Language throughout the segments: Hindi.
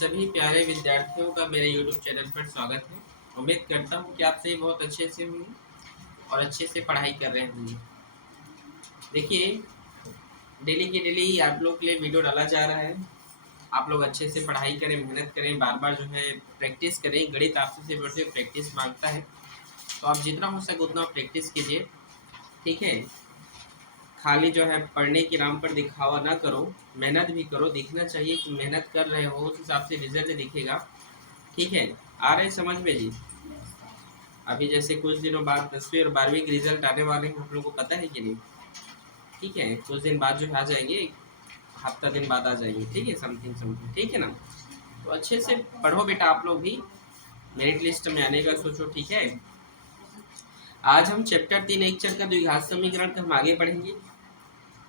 सभी प्यारे विद्यार्थियों का मेरे YouTube चैनल पर स्वागत है। उम्मीद करता हूँ कि आप सभी बहुत अच्छे से होंगे और अच्छे से पढ़ाई कर रहे होंगे। देखिए, डेली की डेली आप लोग के लिए वीडियो डाला जा रहा है। आप लोग अच्छे से पढ़ाई करें, मेहनत करें, बार बार जो है प्रैक्टिस करें। गणित आपसे से बढ़ के प्रैक्टिस मांगता है, तो आप जितना हो सके उतना प्रैक्टिस कीजिए, ठीक है। खाली जो है पढ़ने के नाम पर दिखावा ना करो, मेहनत भी करो। दिखना चाहिए कि मेहनत कर रहे हो, उस हिसाब से रिजल्ट दिखेगा, ठीक है। आ रहे समझ में जी? अभी जैसे कुछ दिनों बाद 10वीं और 12वीं के रिजल्ट आने वाले हैं, आप लोगों को पता है कि नहीं? ठीक है, कुछ दिन बाद जो है आ जाएंगे, हफ्ता दिन बाद आ जाएंगे, ठीक है, समथिंग, ठीक है ना। तो अच्छे से पढ़ो बेटा, आप लोग भी मेरिट लिस्ट में आने का सोचो, ठीक है। आज हम चैप्टर 3 एक चर का द्विघात समीकरण का हम आगे पढ़ेंगे,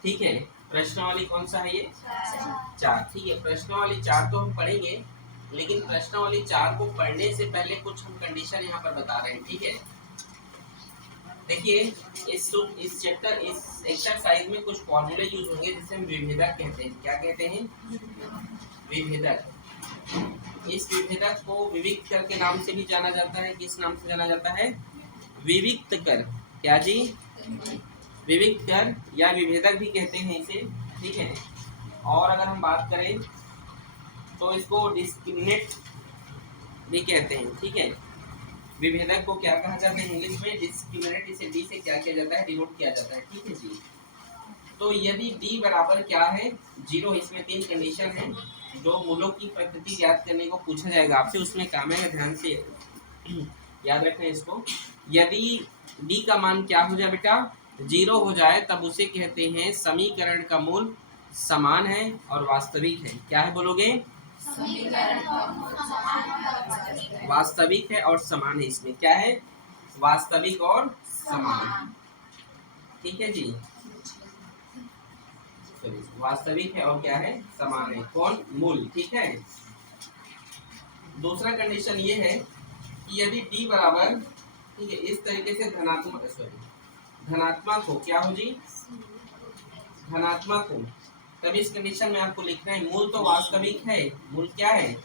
ठीक है। प्रश्नावली कौन सा है ये? 4, ठीक है। प्रश्नावली 4 तो हम पढ़ेंगे, लेकिन प्रश्नावली 4 को पढ़ने से पहले कुछ हम कंडीशन यहाँ पर बता रहे हैं, ठीक है। देखिए, इस चैप्टर इस एक्सरसाइज में कुछ फॉर्मूले यूज होंगे जिसे हम विभेदक कहते हैं। क्या कहते हैं? विभेदक। इस विभेदक को विविक्त कर के नाम से भी जाना जाता है। किस नाम से जाना जाता है? विविक्त कर। क्या जी? विविक्त कर या विभेदक भी कहते हैं इसे, ठीक है। और अगर हम बात करें तो इसको डिस्क्रिमिनेट भी कहते हैं, ठीक है। विभेदक को क्या कहा जाता है इंग्लिश में? डिस्क्रिमिनेट। इसे डी से क्या किया जाता है? डिनोट किया जाता है, ठीक है जी। तो यदि डी बराबर क्या है? 0। इसमें 3 कंडीशन है। जो मूलों की प्रकृति ज्ञात करने को पूछा जाएगा आपसे, उसमें काम है, ध्यान से याद रखें इसको। यदि डी का मान क्या हो जाए बेटा? 0 हो जाए, तब उसे कहते हैं समीकरण का मूल समान है और वास्तविक है। क्या है बोलोगे? वास्तविक है और समान है। इसमें क्या है? वास्तविक और समान, ठीक है जी। वास्तविक है और क्या है? समान है। कौन? मूल, ठीक है। दूसरा कंडीशन ये है कि यदि डी बराबर, ठीक है, इस तरीके से धनात्मक हो। क्या हो जी? धनात्मक हो, तब इस कंडीशन में आपको लिखना है मूल तो वास्तविक है। मूल क्या है?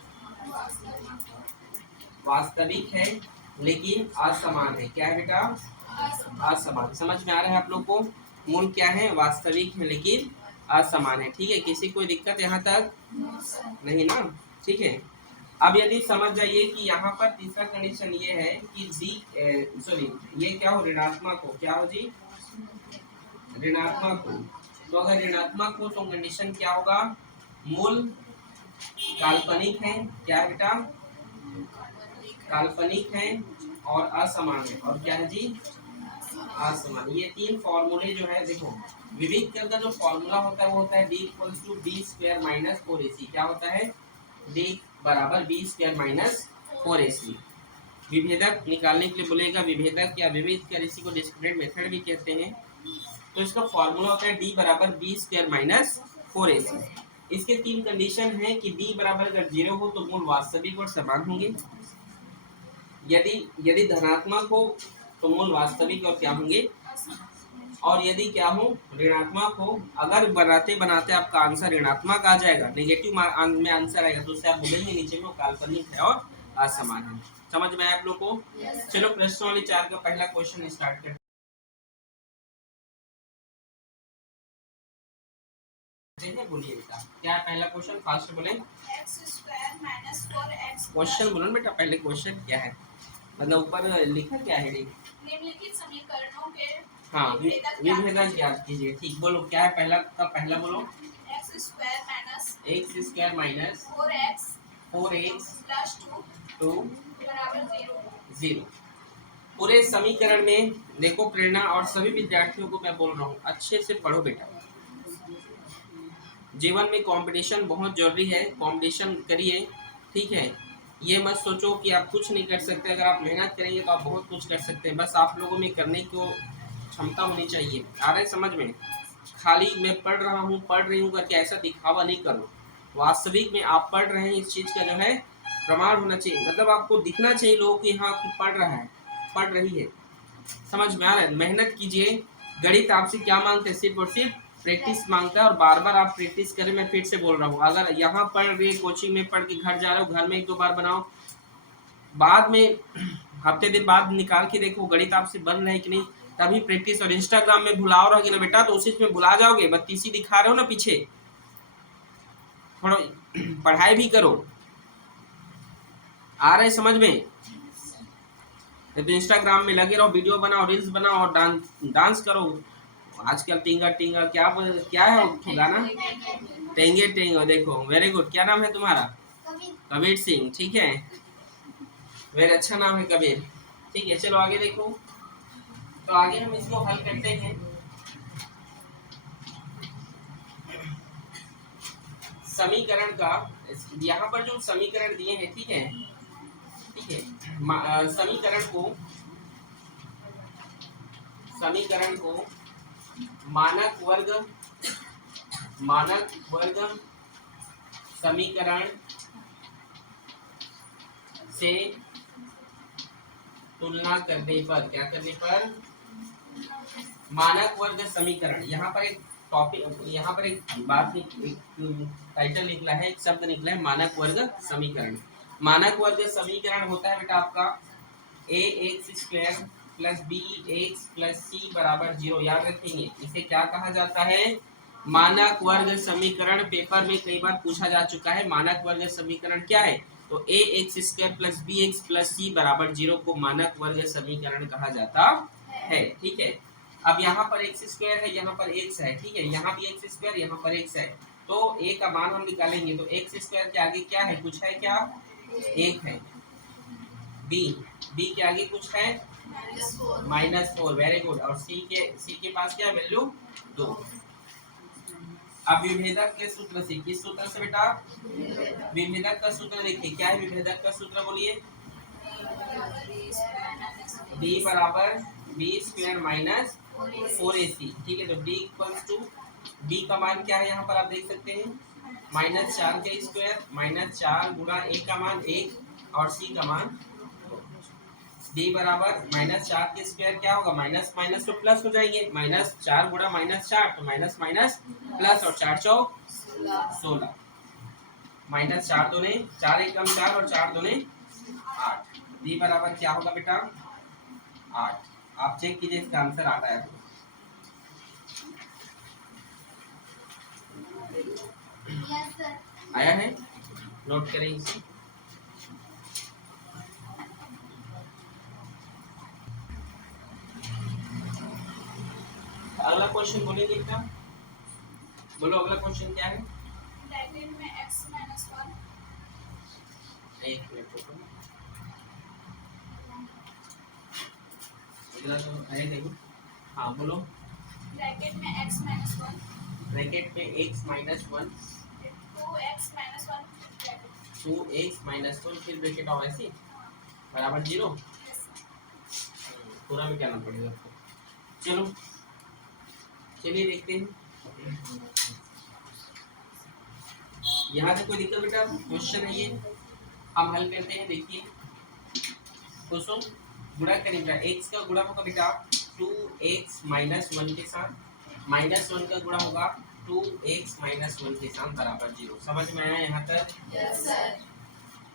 वास्तविक है लेकिन असमान है। क्या है बेटा? असमान। समझ में आ रहा है आप लोग को? मूल क्या है? वास्तविक है लेकिन असमान है, ठीक है। किसी कोई दिक्कत यहाँ तक नहीं ना? ठीक है। अब यदि समझ जाइए कि यहाँ पर तीसरा कंडीशन ये है कि ये क्या हो? ऋणात्मक हो। क्या हो जी? ऋणात्मक हो। तो अगर ऋणात्मक हो तो कंडीशन क्या होगा? मूल काल्पनिक है। क्या है बेटा? काल्पनिक है और असमान है। और क्या है जी? असमान। ये 3 फॉर्मूले जो है, देखो, विविक्त कर का जो फॉर्मूला होता है वो होता है d equals to B square minus 4ac। क्या होता है? d बराबर बी स्क्वायर माइनस 4ac। विभेदक निकालने के लिए बोलेगा विभेदक या विविक्त कर, इसी को डिस्क्रिमिनेंट मेथड भी कहते हैं। तो इसका फॉर्मूला होता है d बराबर बी स्क्वायर माइनस 4ac। इसके 3 कंडीशन है कि d बराबर अगर 0 हो तो मूल वास्तविक और समान होंगे। यदि धनात्मक हो तो मूल वास्तविक और क्या होंगे? और यदि क्या हो? ऋणात्मक हो। अगर बनाते बनाते आपका आंसर ऋणात्मक आ जाएगा, नेगेटिव में आंसर आएगा, तो उससे आप बोलेंगे नीचे में काल्पनिक है और असमान है। समझ में आया आप लोग को? चलो प्रश्नावली 4 का पहला क्वेश्चन स्टार्ट करते हैं। बोलिए बेटा, क्या है पहला क्वेश्चन? फास्ट बोले। क्वेश्चन बोलो बेटा, पहले क्वेश्चन क्या है? मतलब ऊपर लिखा क्या है? निम्नलिखित समीकरणों के हाँ, विभेदक ज्ञात कीजिए। ठीक, बोलो क्या है पहला का? पहला बोलो। x square minus 4x plus 2 बराबर 0। पूरे समीकरण में देखो, प्रेरणा और सभी विद्यार्थियों को मैं बोल रहा हूँ, अच्छे से पढ़ो बेटा। जीवन में कंपटीशन बहुत जरूरी है, कंपटीशन करिए, ठीक है। ये मत सोचो कि आप कुछ नहीं कर सकते। अगर आप मेहनत करेंगे तो आप बहुत कुछ कर सकते हैं। बस आप लोगों में करने को क्षमता होनी चाहिए। आ रहा है समझ में? खाली मैं पढ़ रही हूँ करके ऐसा दिखावा नहीं करो। वास्तविक में आप पढ़ रहे हैं, इस चीज का जो है प्रमाण होना चाहिए। मतलब आपको दिखना चाहिए लोगों की, हाँ कि पढ़ रहा है, पढ़ रही है। समझ में आ रहा है? मेहनत कीजिए। गणित आपसे क्या मांगते हैं? सिर्फ और सिर्फ प्रैक्टिस मांगता है और बार बार आप प्रैक्टिस करें। मैं फिर से बोल रहा हूँ, अगर यहाँ पढ़ रहे कोचिंग में पढ़ के घर जा रहे हो, घर में 1-2 बार बनाओ, बाद में हफ्ते दिन बाद निकाल के देखो गणित आपसे बन रहा है कि नहीं, तभी प्रैक्टिस। और इंस्टाग्राम में भुलाओ रहोगे ना बेटा तो उसी में भुला जाओगे, बत्तीसी दिखा रहे हो ना पीछे, थोड़ा पढ़ाई भी करो। आ रहे समझ में? तो इंस्टाग्राम में लगे रहो, वीडियो बनाओ, रील्स बनाओ और डांस करो। आजकल टिंगा टिंगा क्या है वो गाना, टेंगे टेंगे, देखो वेरी गुड। क्या नाम है तुम्हारा? कबीर सिंह, ठीक है, वेरी अच्छा नाम है कबीर, ठीक है। चलो आगे देखो, तो आगे हम इसको हल करते हैं। समीकरण का, यहाँ पर जो समीकरण दिए हैं, ठीक है, ठीक है, समीकरण को मानक वर्ग समीकरण से तुलना करने पर, क्या करने पर? मानक वर्ग समीकरण। यहाँ पर एक टॉपिक, यहाँ पर एक बात, एक टाइटल निकला है, एक शब्द निकला है, मानक वर्ग समीकरण। मानक वर्ग समीकरण होता है बेटा आपका ax² plus bx plus c बराबर 0। याद रखेंगे, इसे क्या कहा जाता है? मानक वर्ग समीकरण। पेपर में कई बार पूछा जा चुका है मानक वर्ग समीकरण क्या है, तो ax² plus bx plus c बराबर 0 को मानक वर्ग समीकरण कहा जाता है, ठीक है। अब यहाँ पर x² है, यहाँ पर x है, ठीक है, यहाँ भी x², यहाँ पर x है, तो a का मान हम निकालेंगे, तो x² के आगे क्या है, कुछ है क्या? 1 है। b के आगे कुछ है? -4, वेरी गुड। और c के पास क्या वैल्यू? 2। अब विभेदक के सूत्र से, किस सूत्र से बेटा? विभेदक का सूत्र देखिए, क्या है विभेदक का सूत्र, बोलिए? d बराबर b² माइनस 4ac, ठीक है। तो d इक्वल्स टू, b का मान क्या है यहाँ पर आप देख सकते हैं, -4 के स्क्वायर, -4 गुणा a का मान 1 और c का मान 2। d बराबर -4 के स्क्वायर क्या होगा, माइनस माइनस तो प्लस हो जाएंगे, -4 गुणा -4 तो माइनस माइनस प्लस, और 4 चौक 16, -4 दूने 4, 1 कम 4 और 4 दूने 8। d बराबर क्या होगा बेटा? 8। आप चेक कीजिए इसका आंसर आता है। आया है, नोट करें इसे। अगला क्वेश्चन बोलेंगे क्या? बोलो अगला क्वेश्चन क्या है? ब्रैकेट में x - 1, एक मिनट रुको, अगला तो आया देखो, हाँ बोलो। ब्रैकेट में x - 1, ब्रैकेट में x - 1, 2x - 1, 2x - 1, फिर ब्रैकेट आओ ऐसे बराबर 0, पूरा में करना पड़ेगा आपको। चलो चलिए देखते हैं, यहाँ से कोई दिक्कत बेटा? क्वेश्चन है ये, हम हल करते हैं। देखिए दोस्तों, गुणा करेंगे, x का गुणा होगा बेटा 2x - 1 के साथ, -1 का गुणा होगा 2x - 1 के साथ बराबर 0। समझ में आया यहाँ तक? Yes sir.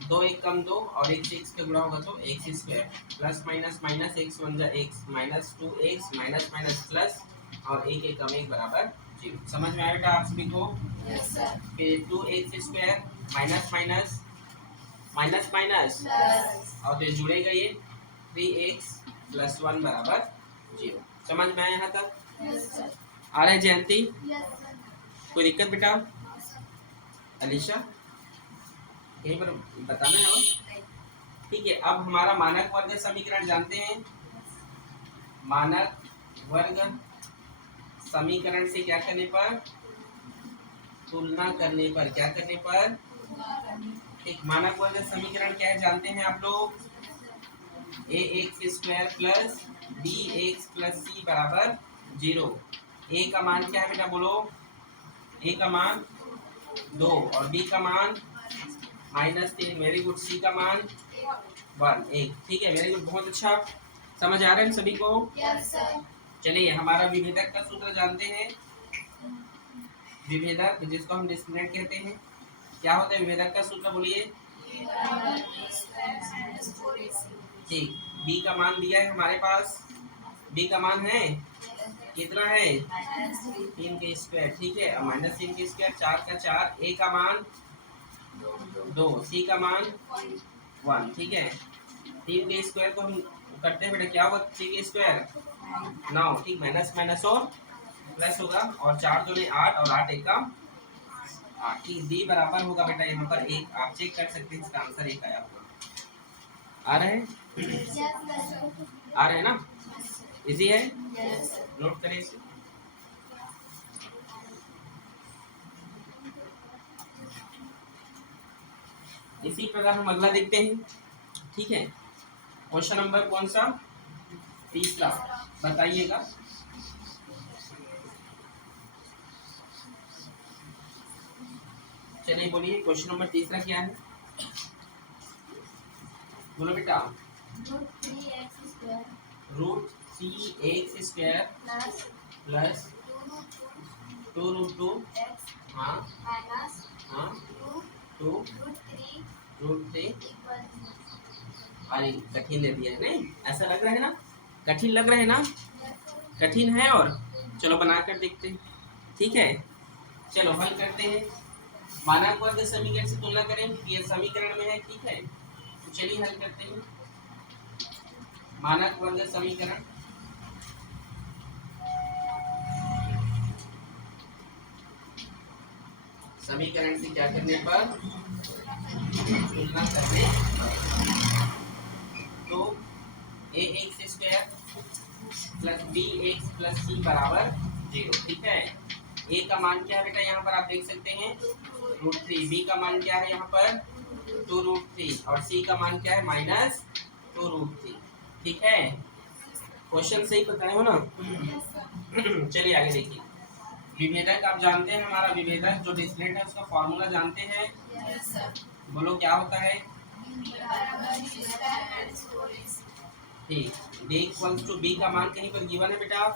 2 1 कम 2 और x x का गुणा होगा तो x² plus minus minus x 1 जा x, -2x minus minus plus, और 1 1 कम 1 बराबर 0। समझ में आया बेटा आप सभी को? Yes sir. फिर 2x² minus minus minus minus plus, और फिर जुड़ेगा ये 3x प्लस 1 बराबर 0। समझ में आया यहाँ तक? Yes sir. आ रहा है जयंती? Yes sir. कोई दिक्कत बेटा? अलीशा यहीं पर बताना है और ठीक है। अब हमारा मानक वर्ग समीकरण जानते हैं, मानक वर्ग समीकरण से क्या करने पर? तुलना करने पर, क्या करने पर? एक मानक वर्ग समीकरण क्या है जानते हैं आप लोग? ax² plus bx plus c बराबर 0। a का मान क्या है बेटा बोलो? a का मान 2 और b का मान -3, वेरी गुड। c का मान 1, ठीक है, वेरी गुड, बहुत अच्छा। समझ आ रहा है सभी को? Yes sir. चलिए हमारा विभेदक का सूत्र जानते हैं, विभेदक जिसको हम डिस्क्रिमिनेंट कहते हैं, क्या होता है विभेदक का सूत्र बोलिए। ठीक, बी का मान दिया है हमारे पास, बी का मान है कितना है 3 के स्क्वायर, ठीक है। अब माइनस 3 के स्क्वायर 4 का 4, ए का मान 2, सी का मान 1, ठीक है। 3 के स्क्वायर को हम करते हैं बेटा, क्या होगा 3 के स्क्वायर 9, ठीक, माइनस माइनस और प्लस होगा, और 4 दूनी 8 और 8 एक का 8, ठीक। डी बराबर होगा बेटा यहाँ पर 1, आप चेक कर सकते हैं इसका आंसर 1 आया होगा। आ रहे हैं, आ रहे हैं ना, इजी है, नोट करें इसे। इसी प्रकार हम अगला देखते हैं, ठीक है। क्वेश्चन नंबर कौन सा, तीसरा, बताइएगा। चलिए बोलिए क्वेश्चन नंबर तीसरा क्या है, बोलो बेटा। Root 3x square plus 2 root 2, हाँ हाँ 2 रूट 3, अरे कठिन दे दिया है, नहीं ऐसा लग रहा है ना, कठिन लग रहा है ना, कठिन है, और चलो बनाकर देखते हैं, ठीक है। चलो हल करते हैं, मानक वर्ग समीकरण से तुलना करें, ये समीकरण में है, ठीक है। तो चलिए हल करते हैं मानक वर्ग समीकरण। समीकरण से क्या करने पर तुलना करने, तो A X square plus B X plus C बराबर 0, ठीक है। ए का मान क्या है बेटा, यहाँ पर आप देख सकते हैं रूट 3, बी का मान क्या है यहाँ पर 2 रूट 3, और सी का मान क्या है माइनस 2 रूट 3, ठीक है। क्वेश्चन सही बताए हो ना। चलिए आगे देखिए, विभेदक आप जानते हैं, हमारा विभेदक जो डिस्क्रिमिनेंट है उसका फॉर्मूला जानते हैं, बोलो क्या होता है, ठीक। डी इक्वल्स टू, बी का मान कहीं पर गिवन है बेटा,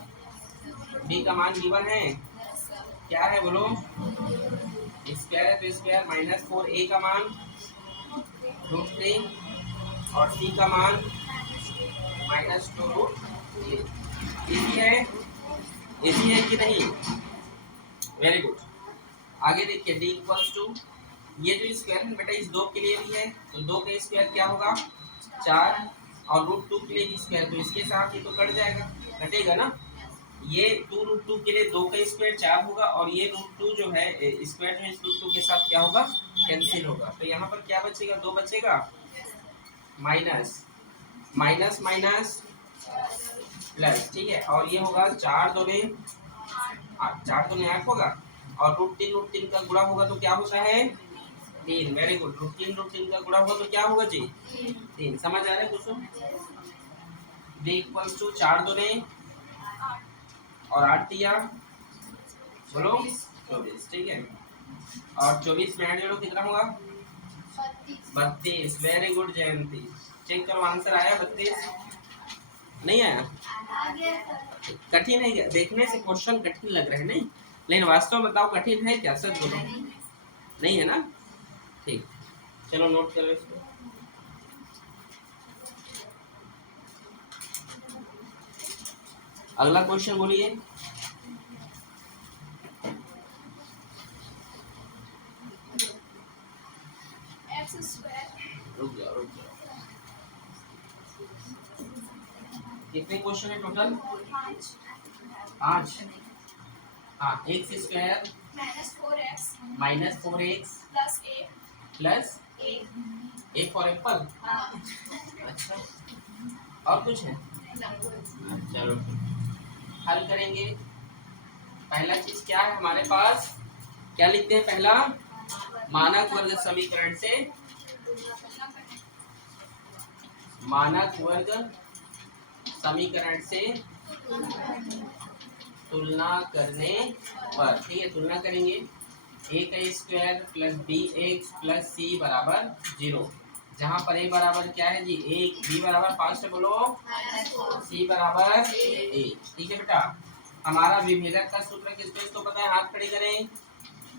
बी का मान गिवन है, क्या है बोलो, स्क्वायर है तो स्क्वायर माइनस 4, ए का मान रूट 3 और सी का मान माइनस 2 रूट 3। इजी है, इजी है कि नहीं, वेरी गुड। आगे देखिए, डी इक्वल्स टू, ये जो स्क्वायर है बेटा इस 2 के लिए भी है, तो 2 का स्क्वायर क्या होगा 4, और रूट 2 के लिए भी स्क्वायर, तो इसके साथ ये तो कट जाएगा, कटेगा ना, ये 2 रूट 2 के लिए 2 का स्क्वायर 4 होगा, और ये रूट 2 जो है स्क्वायर जो इस रूट 2 के साथ क्या होगा कैंसिल होगा, तो यहाँ पर क्या बचेगा 2 बचेगा, माइनस माइनस माइनस प्लस, ठीक है। और ये होगा 4 दूनी 8, 4 दूनी 8 होगा, और रूट 3 का गुणा होगा तो क्या होता है 3, वेरी गुड। रूट 3 का गुणा होगा तो क्या होगा जी 3, समझ आ रहा है कुछ। डी इक्वल्स टू 4 दूनी और 8 दिया, बोलो 24, ठीक है। और 24 में 8 जोड़ो कितना होगा 32, वेरी गुड जयंती। चेक करो आंसर आया 32, नहीं आया, कठिन है क्या, देखने से क्वेश्चन कठिन लग रहा है नहीं, लेकिन वास्तव में बताओ कठिन है क्या, सच बोलो, नहीं है ना, ठीक। चलो नोट करो इसको। अगला क्वेश्चन बोलिए, रुक जाओ कितने क्वेश्चन है टोटल 5, हाँ x square minus 4x plus A for Apple, अच्छा और कुछ है, चलो हल करेंगे। पहला चीज क्या है हमारे पास, क्या लिखते हैं, पहला मानक वर्ग समीकरण से, मानक वर्ग समीकरण से तुलना करने पर, ठीक है, तुलना करेंगे, ए का square plus B X plus C बराबर 0, जहाँ पर ए बराबर क्या है जी 1, बी बराबर 5 से बोलो, सी बराबर 1, ठीक है बेटा। हमारा विभेदक का सूत्र किसको इसको पता है, हाथ खड़े करें,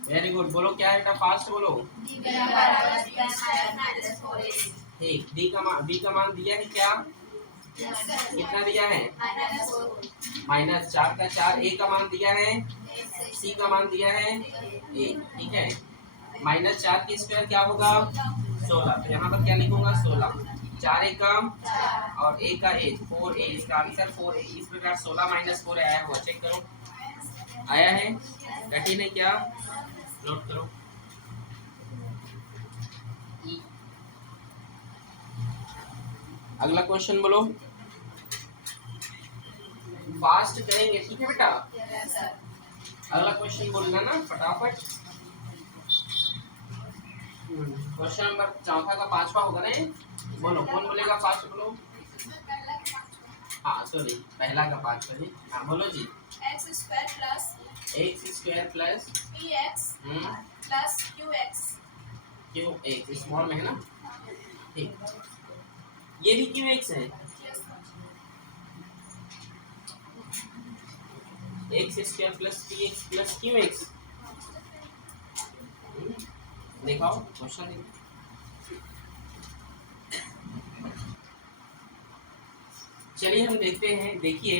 वेरी गुड, बोलो क्या है बेटा, फास्ट बोलो। D बराबर B स्क्वायर माइनस 4AC। ठीक, बी का मान दिया है क्या, Yes sir। कितना दिया है, माइनस 4। माइनस 4 का 4। ए का मान दिया है, सी का मान दिया है ए, ठीक है। माइनस 4 की स्क्वायर क्या होगा, 16। तो यहाँ पर क्या लिखूंगा, 16। 4 एक कम और ए का ए 4A, इसका आंसर 4A। इस प्रकार 16 माइनस 4 आया हुआ, चेक करो आया है, कठिन है क्या, नोट करो। अगला क्वेश्चन बोलो, फास्ट करेंगे ठीक है बेटा। Yes sir। अगला क्वेश्चन बोलना ना फटाफट। क्वेश्चन नंबर चौथा का 5वां होगा ना ये? बोलो कौन बोलेगा, फास्ट बोलो। हाँ सॉरी, पहला का 5वां जी। हाँ बोलो जी। x square plus x square plus px plus qx। Q x small में है ना, ठीक। ये भी क्यू एक्स है, Yes sir। X square plus P x plus Q x. दिखाओ क्वेश्चन देखो। चलिए हम देखते हैं, देखिए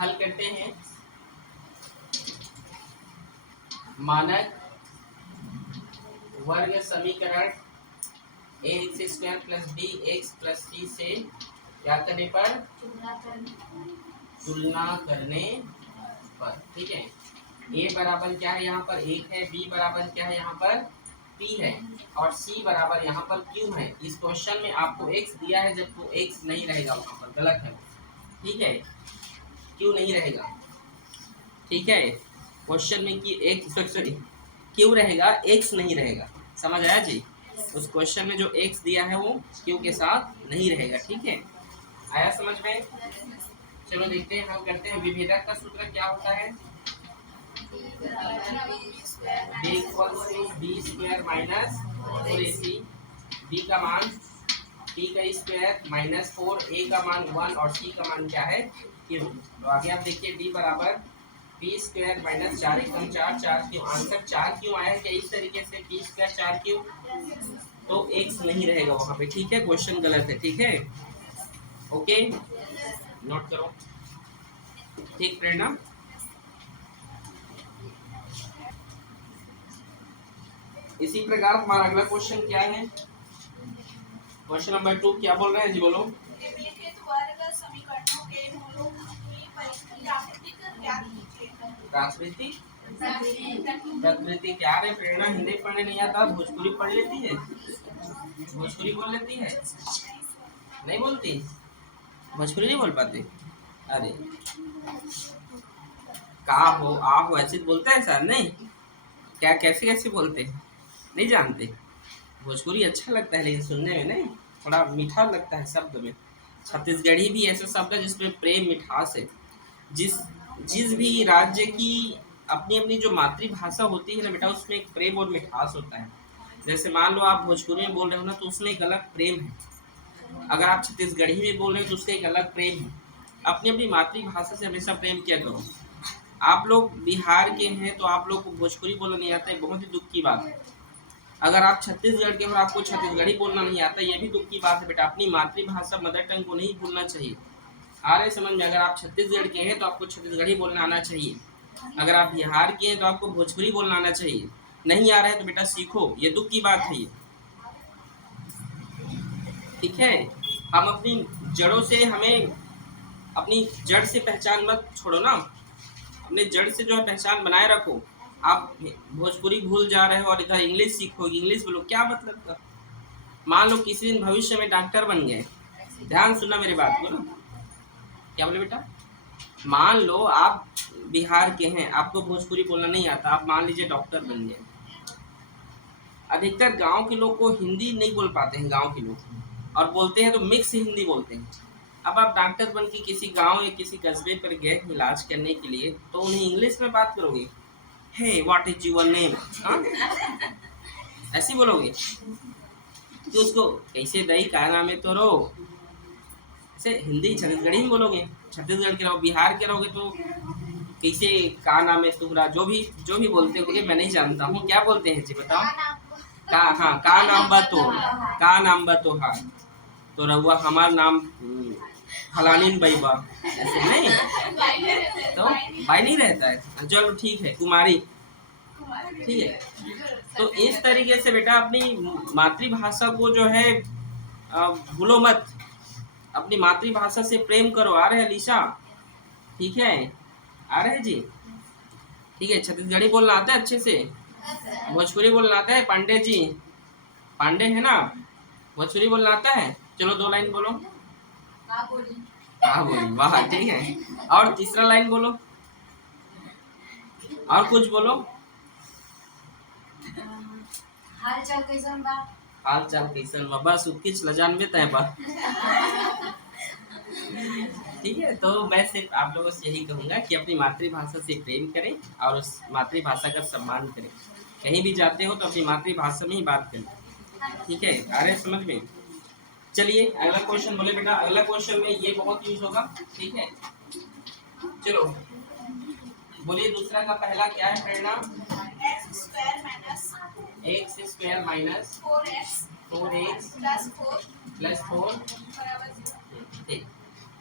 हल करते हैं। मानक वर्ग समीकरण A X square plus B X plus C से क्या करने पर, तुलना करने पर, ठीक है। ए बराबर क्या है यहाँ पर 1 है, बी बराबर क्या है यहाँ पर p है, और c बराबर यहाँ पर q है। इस क्वेश्चन में आपको x दिया है, जब तो x नहीं रहेगा वहाँ पर, गलत है, ठीक है, q नहीं रहेगा, ठीक है। क्वेश्चन में कि x सॉरी q रहेगा, x नहीं रहेगा, समझ आया जी। उस क्वेश्चन में जो x दिया है वो q के साथ नहीं रहेगा, ठीक है, आया समझ में। चलो देखते हैं, हम करते हैं। विभेदक का सूत्र क्या होता है, b equal to B square minus 4ac। b का मान p का स्क्वायर माइनस 4, a का मान 1 और c का मान क्या है q। तो आगे आप देखिए d बराबर p स्क्वायर माइनस 4 एकम 4, 4 क्यों, आंसर 4 क्यों आया है क्या, इस तरीके से p स्क्वायर 4 क्यों, तो x नहीं रहेगा वहाँ पे, ठीक है, क्वेश्चन गलत है, ठीक है, ओके नोट करो, ठीक प्रेरणा। इसी प्रकार हमारा अगला क्वेश्चन क्या है, क्वेश्चन नंबर 2 क्या बोल रहे हैं जी, बोलो। निम्नलिखित वर्ग समीकरणों के मूलों की प्राकृतिक ज्ञात कीजिए। प्रकृति क्या रे प्रेरणा, हिंदी पढ़ने नहीं आता, भोजपुरी पढ़ लेती है, भोजपुरी बोल लेती है, नहीं बोलती, भोजपुरी नहीं बोल पाते, अरे का हो आ हो ऐसे बोलते हैं सर, नहीं क्या, कैसे कैसे बोलते हैं, नहीं जानते। भोजपुरी अच्छा लगता है लेकिन सुनने में नहीं, थोड़ा मीठा लगता है शब्द में। छत्तीसगढ़ी भी ऐसा शब्द है जिसमें प्रेम मिठास है। जिस जिस भी राज्य की अपनी अपनी जो मातृभाषा होती है ना बेटा, उसमें एक प्रेम और मिठास होता है। जैसे मान लो आप भोजपुरी में बोल रहे हो ना, तो उसमें एक अलग प्रेम है। अगर आप छत्तीसगढ़ी में बोल रहे हो तो उसका एक अलग प्रेम है। अपनी अपनी मातृभाषा से हमेशा प्रेम किया करो। आप लोग बिहार के हैं तो आप लोग को भोजपुरी बोलना नहीं आता है, बहुत ही दुख की बात है। अगर आप छत्तीसगढ़ के हो और आपको छत्तीसगढ़ी बोलना नहीं आता, यह भी दुख की बात है बेटा। अपनी मातृभाषा मदर टंग को नहीं भूलना चाहिए, आ रहे समझ में। अगर आप छत्तीसगढ़ के हैं तो आपको छत्तीसगढ़ी बोलना आना चाहिए। अगर आप बिहार के हैं तो आपको भोजपुरी बोलना आना चाहिए। नहीं आ रहा है तो बेटा सीखो, ये दुख की बात है ये, ठीक है। हम अपनी जड़ों से, हमें अपनी जड़ से पहचान मत छोड़ो ना, अपने जड़ से जो है पहचान बनाए रखो। आप भोजपुरी भूल जा रहे हो और इधर इंग्लिश सीखोगे, इंग्लिश बोलो, क्या मतलब का। मान लो किसी दिन भविष्य में डॉक्टर बन गए, ध्यान सुनना मेरी बात को ना, क्या बोले बेटा, मान लो आप बिहार के हैं, आपको भोजपुरी बोलना नहीं आता, आप मान लीजिए डॉक्टर बन गए। अधिकतर गांव के लोग को हिंदी नहीं बोल पाते हैं, गांव के लोग, और बोलते हैं तो मिक्स हिंदी बोलते हैं। अब आप डॉक्टर बन के किसी गांव या किसी कस्बे पर गए इलाज करने के लिए, तो उन्हें इंग्लिश में बात करोगे, hey what is your name, ऐसे बोलोगे कि उसको कैसे दही का नाम है तो रो, ऐसे हिंदी छत्तीसगढ़ी में बोलोगे। छत्तीसगढ़ के रहो, बिहार के रहोगे तो कैसे का नाम है तुम्हारा, जो भी बोलते होगे, मैं नहीं जानता हूँ, क्या बोलते हैं जी बताओ। का, हाँ, का नाम बा तो, का नाम बा तो, हाँ तो रहुआ हमार नाम फलानीन बाई बा, ऐसे नहीं तो बाई नहीं रहता है। चलो ठीक है, कुमारी, ठीक है। तो इस तरीके से बेटा अपनी मातृभाषा को जो है भूलो मत, अपनी मातृभाषा से प्रेम करो। आ रहे हैं अलीशा, ठीक है, आ रहे हैं जी, ठीक है। छत्तीसगढ़ी बोलना आता है अच्छे से, भोजपुरी बोलना आता है, पांडे जी, पांडे है ना, भोजपुरी बोलना आता है। चलो 2 लाइन बोलो। हाँ बोली, वाह ठीक है। और तीसरा लाइन बोलो, और कुछ बोलो। हाल चाल कैसन बा? हाल चाल कैसन बा, बस उकिच लजानबे तय बा। ठीक है, तो मैं सिर्फ आप लोगों से यही कहूँगा कि अपनी मातृभाषा से प्रेम करें और उस मातृभाषा का सम्मान करें। कहीं भी जाते हो तो अपनी मातृभाषा में ही बात करें, ठीक है। आ रहे समझ में? चलिए अगला क्वेश्चन बोले बेटा, अगला क्वेश्चन में ये बहुत यूज होगा, ठीक है। चलो बोलिए, दूसरा का पहला क्या है प्रेरणा? X square minus 4x plus 4, ठीक।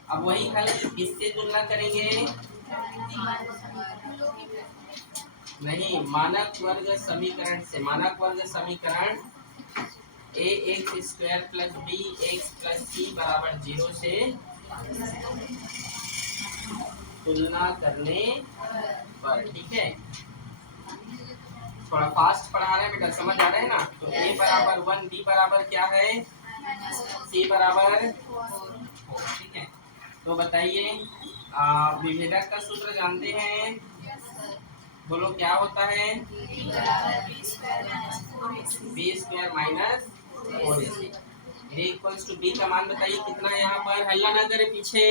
अब वही हल किससे तुलना करेंगे? नहीं, मानक वर्ग समीकरण से। मानक वर्ग समीकरण A X square plus B X plus C बराबर 0 से तुलना करने पर, ठीक है। थोड़ा फास्ट पढ़ा रहे हैं बेटा, समझ आ रहे हैं ना। तो a बराबर 1, b बराबर क्या है, c बराबर 4, ठीक है। तो बताइए, विभेदक का सूत्र जानते हैं? बोलो क्या होता है? B square minus 4ac। Equals to B का मान बताइए कितना है यहाँ पर। हल्ला ना करे पीछे,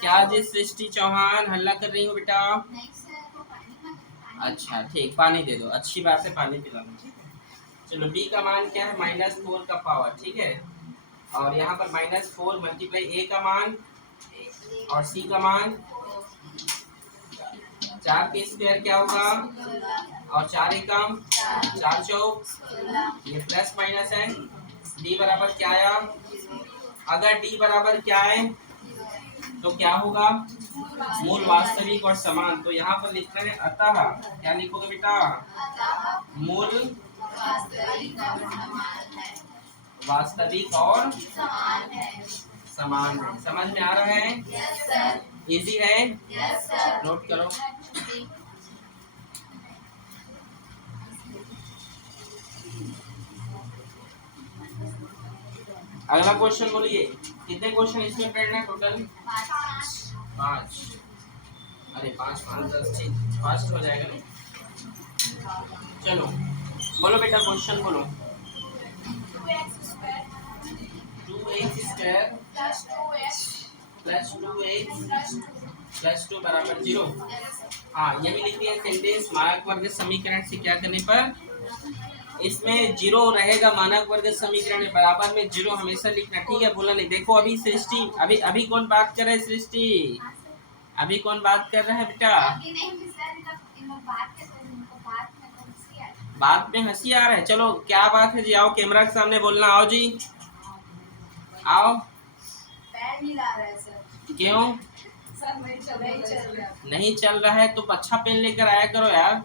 क्या जी सृष्टि चौहान हल्ला कर रही हो बेटा? अच्छा ठीक, पानी दे दो, अच्छी बात है, पानी पिला दो, ठीक है। चलो b का मान क्या है, -4 का पावर, ठीक है। और यहाँ पर -4 मल्टीप्लाई a का मान और c का मान, 4 के स्क्वायर क्या होगा, और 4 एकम 4 चौक, ये प्लस माइनस है। d बराबर क्या आया? अगर d बराबर क्या है तो क्या होगा, मूल वास्तविक और समान। तो यहाँ पर लिखना है अतः, क्या लिखोगे बेटा? मूल वास्तविक और समान है। समझ में आ रहा है? इजी है? नोट करो। अगला क्वेश्चन बोलिए, कितने क्वेश्चन इसमें करना है टोटल? 5। अरे 5 5 10 फास्ट हो जाएगा ना। चलो बोलो बेटा, क्वेश्चन बोलो। 2x square plus 2x plus 2 बराबर 0। हाँ, ये भी लिख दिया सेंटेंस। मानक वर्ग समीकरण से क्या करने पर इसमें 0 रहेगा। मानक वर्ग समीकरण में बराबर में 0 हमेशा लिखना, ठीक है, भूलना नहीं। देखो अभी सृष्टि, अभी कौन बात कर रहा है? सृष्टि, अभी कौन बात कर रहा है बेटा? बात में हंसी आ रहा है। चलो क्या बात है जी, आओ कैमरा के सामने बोलना। आओ जी, आओ। पैर नहीं ला रहा है सर। क्यों नहीं नहीं चल रहा है? तो अच्छा पेन लेकर आया करो यार।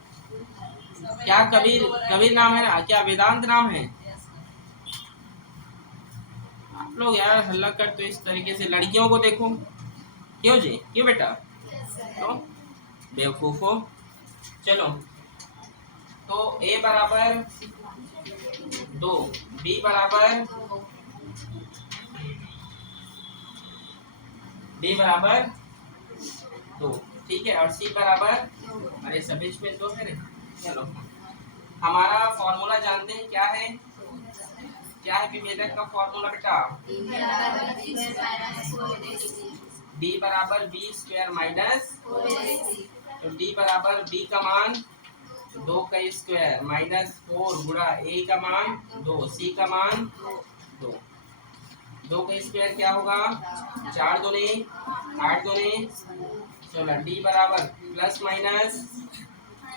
क्या कबीर नाम है ना, क्या वेदांत नाम है? आप लोग यार हल्ला कर, तो इस तरीके से लड़कियों को देखो। क्यों जी, क्यों बेटा? तो बेवकूफ हो। चलो, तो a बराबर 2, b बराबर 2, ठीक है, और c बराबर, अरे सभी में 2 है। चलो, हमारा फॉर्मूला जानते हैं क्या है? क्या है विभेदक का फॉर्मूला बेटा? d बराबर b स्क्वायर माइनस, तो d बराबर b का मान 2 का स्क्वायर माइनस 4 गुणा a का मान 2, c का मान 2। 2 का स्क्वायर क्या होगा? 4 दूनी 8 दूनी 16। d बराबर प्लस माइनस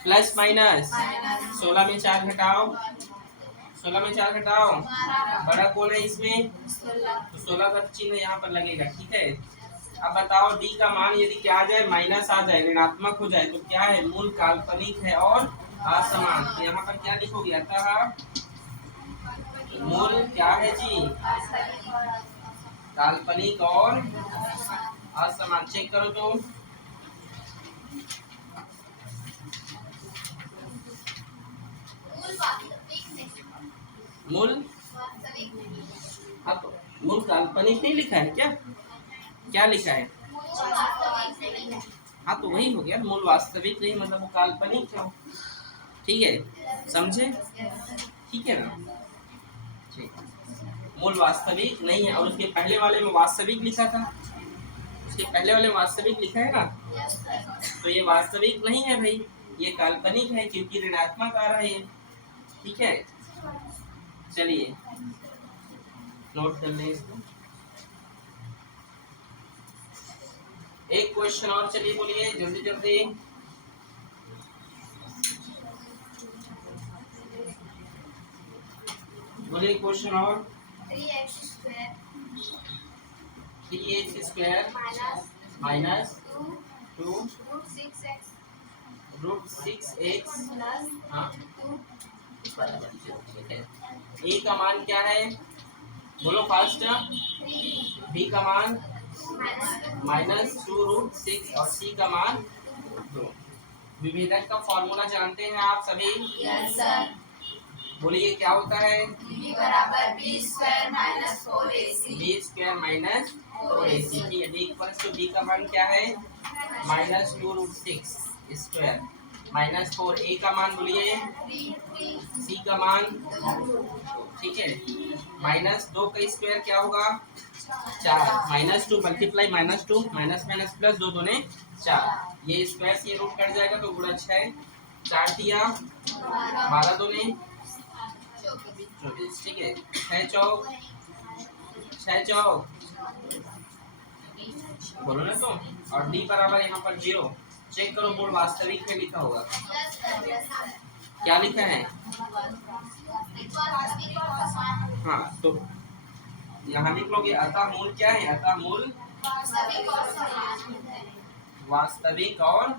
प्लस माइनस 16 में 4 घटाओ, 16 में 4 घटाओ, बड़ा कौन है इसमें? तो 16 का चिन्ह यहाँ पर लगेगा। ठीक है, अब बताओ डी का मान यदि क्या आ जाए, माइनस आ जाए, ऋणात्मक हो जाए तो क्या है? मूल काल्पनिक है और असमान। तो यहाँ पर क्या लिखोगे? अतः मूल क्या है जी? काल्पनिक और असमान। चेक करो तो मूल, हाँ तो मूल काल्पनिक नहीं लिखा है क्या? क्या लिखा है? हाँ तो वही हो गया, मूल वास्तविक नहीं मतलब वो काल्पनिक है। ठीक है, समझे? ठीक है ना? ठीक, मूल वास्तविक नहीं है। और उसके पहले वाले में वास्तविक लिखा था, उसके पहले वाले में वास्तविक लिखा है ना, तो ये वास्तविक नहीं है भाई, ये काल्पनिक है क्योंकि ऋणात्मक आ रहा है ये। ठीक है, चलिए नोट कर लें इसको। एक क्वेश्चन और, चलिए बोलिए जल्दी जल्दी। बोलिए क्वेश्चन और। 3x square 3x square minus 2 root 6x root 6x, plus हाँ 2 ठीक है। ए का मान क्या है? बोलो फास्ट। 3 बी का मान minus माइनस 2 रूट 6 और सी का मान 2। विभेदक का फॉर्मूला जानते हैं आप सभी? yes sir बोलिए क्या होता है? b बराबर b square minus 4ac B square minus 4ac। ठीक है, बी का मान क्या है? Minus 2 root 6 square minus 4। A का मान बोलिए, 3 सी का मान। ठीक है, माइनस 2 का स्क्वायर क्या होगा? 4 minus 2 multiply minus 2 minus minus plus 2 दूने 4। ये स्क्वायर से रूट कट जाएगा तो गुणा 6, 4 दिया 12 दूने 24। ठीक है, 6 चौक 6 चौक बोलो ना तो। और डी बराबर यहाँ पर 0। चेक करो, बोल वास्तविक में लिखा होगा। क्या लिखा है? हाँ तो यहाँ लिख लोगे अतः मूल क्या है? अतः मूल वास्तविक और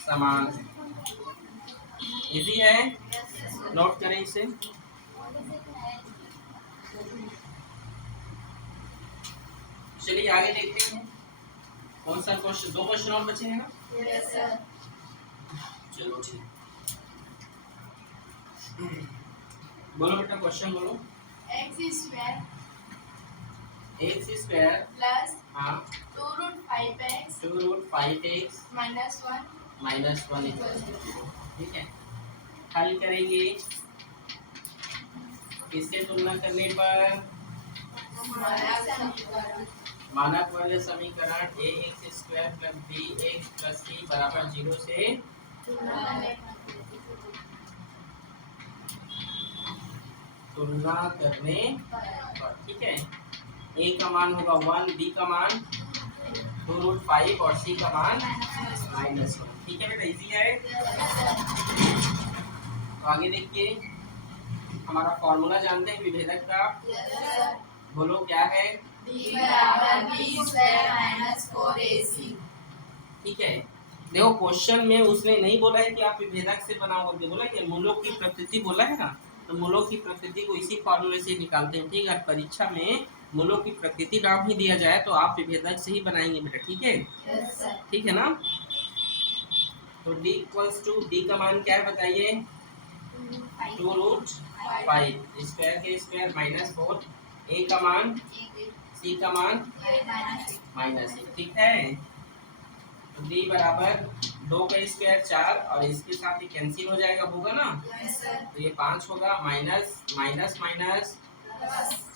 समान है। इजी है, नोट करें इसे। चलिए आगे देखते हैं कौन सा क्वेश्चन। 2 क्वेश्चन और बचे हैं ना? yes sir चलो ठीक, बोलो बेटा क्वेश्चन बोलो। x square X square plus हाँ 2 root 5x 2 root 5x minus 1 minus 1 equal to 0। ठीक है, हल करेंगे किससे तुलना करने पर? मानक वाले समीकरण A X square plus B X plus C बराबर 0 से तुलना करने पर। ठीक है, ए का मान होगा 1, बी का मान 2 रूट 5 और सी का मान माइनस 1। ठीक है बेटा, इजी है। तो आगे देखिए, हमारा फॉर्मूला जानते हैं विभेदक का। बोलो क्या है? b बराबर b square minus 4ac ठीक है, देखो क्वेश्चन में उसने नहीं बोला है कि आप विभेदक से बनाओगे, बोला कि मूलों की प्रकृति बोला है ना, तो मूलों की प्रकृति को इसी फॉर्मूले से निकालते हैं। ठीक है, परीक्षा में मूलों की प्रकृति नाम ही दिया जाए तो आप विभेदक से ही बनाएंगे बेटा। ठीक है, ठीक है ना? तो d इक्वल्स टू, d का मान क्या है बताइए? 2 रूट 5 स्क्वायर के स्क्वायर माइनस 4। ए का मान, सी का मान माइनस 1। ठीक है, तो d बराबर 2 का स्क्वायर 4 और इसके साथ ही कैंसिल हो जाएगा, होगा ना, तो ये 5 होगा माइनस माइनस माइनस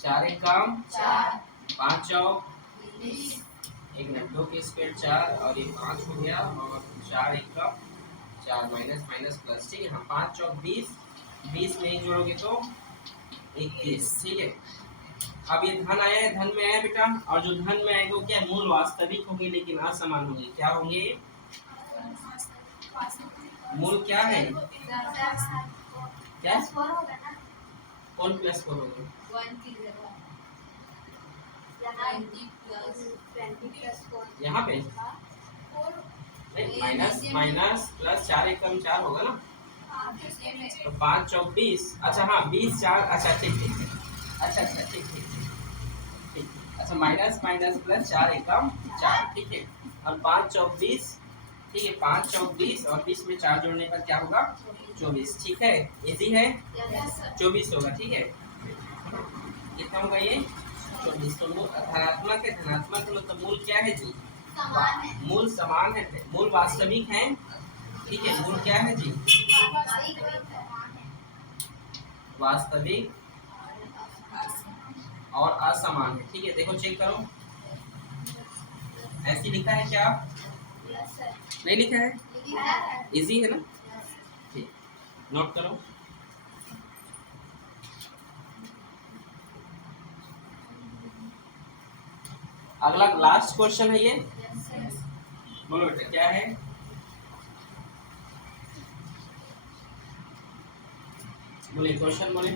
4 एक कम 5 चौक 1 मिनट 2 के स्क्वायर 4 और ये 5 हो गया और 4 एक कम 4 माइनस माइनस प्लस। ठीक है, हाँ 5 चौक 20, 20 में 1 जोड़ोगे तो 21। ठीक है, अब ये धन आया है, धन में आया बेटा, और जो धन में आएगा वो क्या? मूल वास्तविक होंगे लेकिन असमान होंगे। क्या होंगे? मूल क्या है? क्या? प्लस 4 होगा ना? कौन प्लस 4 होगा? 1 की जगह यहाँ 20 प्लस 4 यहाँ पे नहीं, माइनस माइनस प्लस 4 एकम 4 होगा ना, तो 5 चौक 20। अच्छा हाँ 20 4, अच्छा ठीक ठीक ठीक, अच्छा अच्छा ठीक ठीक ठीक ठीक, अच्छा माइनस माइनस प्लस 4 एकम 4, ठीक है। और 5 चौक 20, ठीक है, 5 चौक 20 और 20 में 4 जोड़ने पर क्या होगा? 24, ठीक है, इजी है, 24 होगा, ठीक है। कितना होगा ये? 24। तो मूल धनात्मक है, धनात्मक है मतलब मूल क्या है जी? समान है। मूल समान है, मूल वास्तविक है, ठीक है। मूल क्या है जी? वास्तविक और असमान है, ठीक है। देखो चेक करो, ऐसी लिखा है क्या? नहीं लिखा है, इजी है ना, ठीक, नोट करो। अगला लास्ट क्वेश्चन है ये, बोलो बेटा क्या है? बोले क्वेश्चन बोले।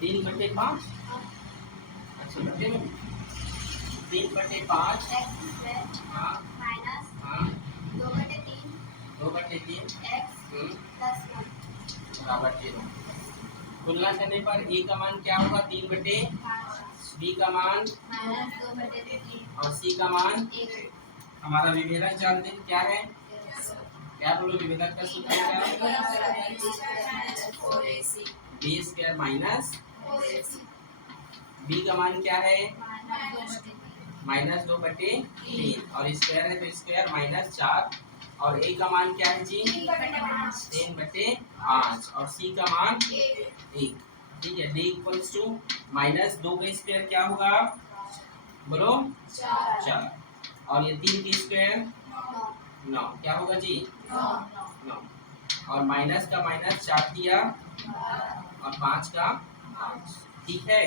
3/5। अच्छा बटे में 3/5। हाँ हाँ 2/3 बराबर 0। तुलना करने पर ए का मान क्या होगा? 3/5, बी का मान और सी का मान। हमारा विभेदक जानते हैं क्या है? क्या बोलो विभेदक का सूत्र क्या है? बी स्क्वायर माइनस, बी का मान क्या है? -2/3 और स्क्वायर है तो स्क्वायर -4 और ए का मान क्या है जी? 3/5 और सी का मान 1, ठीक है। d इक्वल्स टू -2 का स्क्वायर क्या होगा? बोलो 4 और ये 3 का स्क्वायर 9, क्या होगा जी? 9 और माइनस का माइनस 4 दिया और 5 का 5, ठीक है।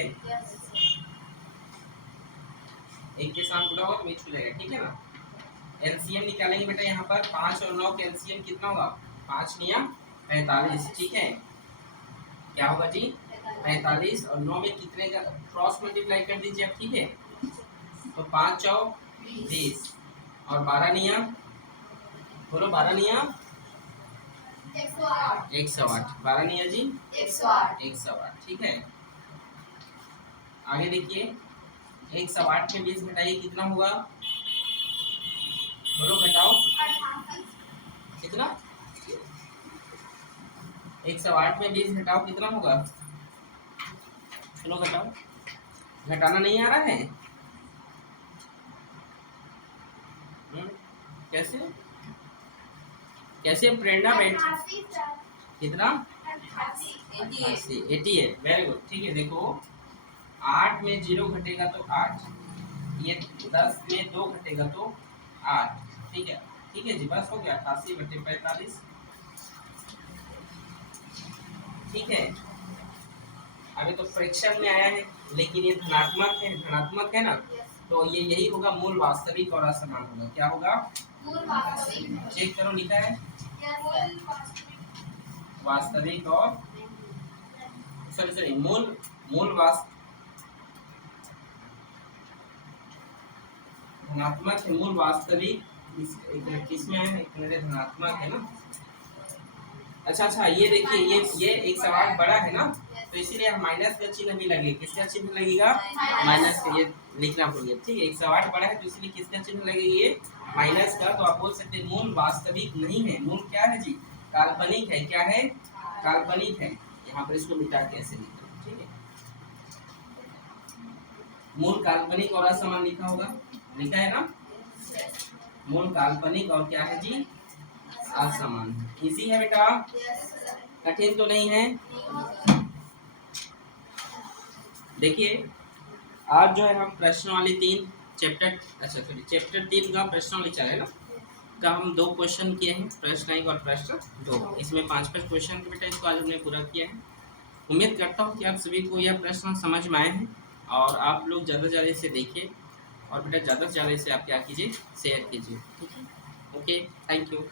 एक के साथ गुणा होगा तो बीच मिलेगा, ठीक है ना। एलसीएम निकालेंगे बेटा, यहाँ पर 5 और 9 का एलसीएम कितना होगा? 5 नियम 45, ठीक है। क्या होगा जी? 45 और 9 में कितने का क्रॉस मल्टीप्लाई कर दीजिए आप, ठीक है। तो 5 चौक 20 और 12 नियम, बोलो 12 नियम 108, 12 नियम जी 108, ठीक है। आगे देखिए 108 में 20 घटाइए कितना होगा? बोलो घटाओ कितना? 108 में 20 घटाओ कितना होगा? चलो घटाओ, घटाना नहीं आ रहा है? कैसे कैसे प्रेरणा बैठ कितना? 88, वेरी गुड, ठीक है। देखो 8 में 0 घटेगा तो 8, ये 10 में 2 घटेगा तो 8, ठीक है, ठीक है जी, बस हो गया 88/45, ठीक है। अभी तो फ्रैक्शन में आया है लेकिन ये धनात्मक है ना, तो ये यही होगा, मूल वास्तविक और असमान होगा। क्या होगा? चेक करो, लिखा है वास्तविक और सॉरी मूल धनात्मक है, मूल वास्तविक किसमें है? एक मेरे धनात्मक है ना। अच्छा ये देखिए ये 108 बड़ा है ना, तो इसीलिए हम माइनस का चिन्ह भी लगेगा। किसका चिन्ह लगेगा? माइनस का, ये लिखना भूल गया, ठीक है। 108 बड़ा है तो इसलिए किसका चिन्ह लगेगा? ये माइनस का। तो आप बोल सकते हैं मूल वास्तविक नहीं है, मूल क्या है जी? काल्पनिक है। क्या है? काल्पनिक है। यहाँ पर इसको मिटा के ऐसे लिख दो, ठीक है। मूल काल्पनिक और असमान लिखा होगा, लिखा है ना। मूल काल्पनिक और क्या है जी? असमान। इजी है बेटा, कठिन तो नहीं है। देखिए आज जो है हम प्रश्नावली 3 चैप्टर 3 का प्रश्नावली चल है ना, का हम 2 क्वेश्चन किए हैं, प्रश्न 1 और प्रश्न 2। इसमें 5-5 क्वेश्चन के बेटा इसको आज हमने पूरा किया है। उम्मीद करता हूँ कि आप सभी को यह प्रश्न समझ में आए हैं और आप लोग ज़्यादा से ज़्यादा इसे देखिए और बेटा ज़्यादा से ज़्यादा इसे आप क्या कीजिए, शेयर कीजिए, ठीक है। Okay, thank you.